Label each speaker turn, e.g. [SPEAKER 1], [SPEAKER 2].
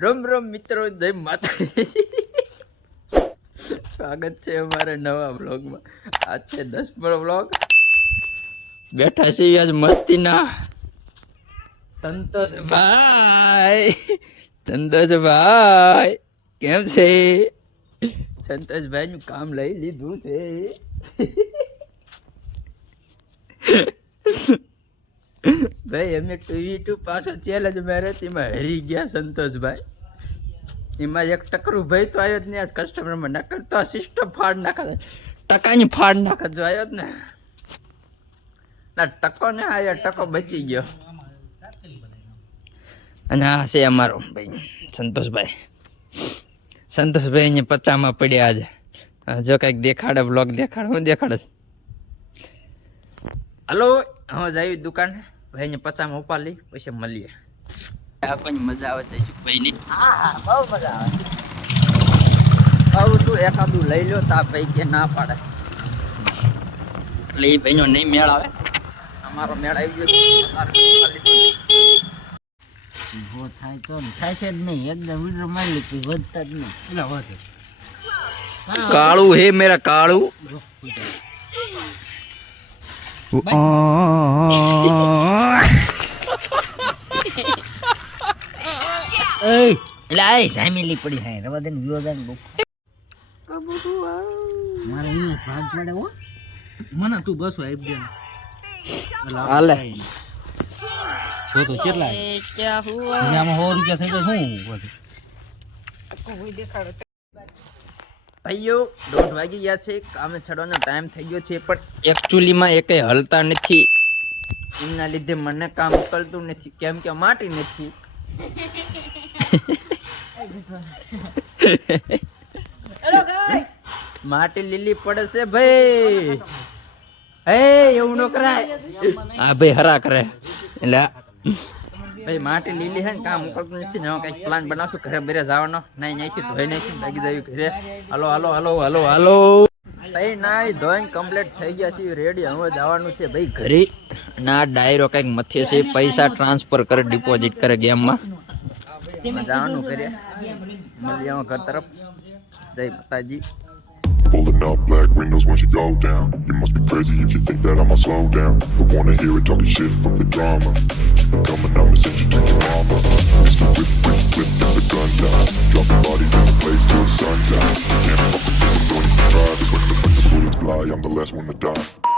[SPEAKER 1] રમ રમ મિત્રો, જય માતા સ્વાગત છે અમારા નવા બ્લોગમાં આ છે દસમો બ્લોગ બેઠા છીએ આજ મસ્તીના. સંતોષભાઈ. સંતોષભાઈ, કેમ છે? સંતોષભાઈનું કામ લઈ લીધું છે. ભાઈ, એમને ટીવી ટુ પાછો ચેલેન્જ મારે તેમાં હરી ગયા સંતોષભાઈ. એમાં એક ટકરું ભાઈ તો આવ્યો જ આ કસ્ટમરમાં નકર તો સિસ્ટમ ફાડ નાખે ટકાની ફાડ નાખે જો આવ્યો જ ને. ના, ટકો ને આવ્યો ટકો બચી ગયો. અને આ છે અમારો ભાઈ, સંતોષભાઈ. સંતોષભાઈ અહીંયા પચામાં પડ્યા આજે જો કંઈક દેખાડે બ્લોગ દેખાડે, હું દેખાડે હલો હવે જાવી દુકાન. ભાઈને પચામાં ઉપાડી પછી મળીએ. આપણને મજા આવે છે ભાઈની? હા બહુ મજા આવે તું એકાદું લઈ લો તા ભાઈ કે ના પાડે. એટલે એ ભાઈનો નહીં મેળ આવે? અમારો મેળ આવી ગયો
[SPEAKER 2] થાય તો થાય છે જ નહીં. એકદમ વીડરો મારી લીધું વધતા જ નહીં. એટલે વધે
[SPEAKER 1] કાળું હે મેરા કાળું?
[SPEAKER 2] એટલે લાય ઝામેલી પડી હાય. રવા દે વિયો મારે ભાગ પડે હો. મને તું બસો આઈ દે.
[SPEAKER 1] હાલે.
[SPEAKER 2] જો તો કેટલા આમાં સો રૂપિયા થઈ તો શું
[SPEAKER 1] ભાઈઓ દોઢ વાગી ગયા છે. કામે ચડવાનો ટાઈમ થઈ ગયો છે પણ એકચ્યુઅલીમાં એ કંઈ હલતા નથી. એમના લીધે મને કામ કરતું નથી. કેમ કે માટી નથી. માટી લીલી પડે છે ભાઈ. હે, એવું ન કરાય. હા ભાઈ હરા કરે. એટલે ભાઈ, માટી લીલી હે ને કામ કરતું નથી ને કંઈક પ્લાન બનાવશું. ઘરે બરે જવાનો. નહીં નાખી, ધોઈ નાખી લાગી જવી ઘરે. હાલો હાલો હાલો હાલો હાલો. ભાઈ, નાઈ ધોઈને કમ્પ્લીટ થઈ ગયા છે રેડી હવે જવાનું છે. ભાઈ, ઘરે. ના ડાયરો કંઈક મથે છે. પૈસા ટ્રાન્સફર કરે ડિપોઝિટ કરે ગેમમાં. જવાનું ઘરે મળીએ હવે ઘર તરફ જય માતાજી
[SPEAKER 3] Pulling up black windows once you go down. You must be crazy if you think that I'ma slow down. Don't wanna hear it talking shit from the drama. Keep it coming, I'ma send you to your mama. Mr. Whip, whip, whip, get the gun down. Dropping bodies in the place till the sun's out. Can't fuck with this, I'm going to try. This when the, when the bullets fly, I'm the last one to die.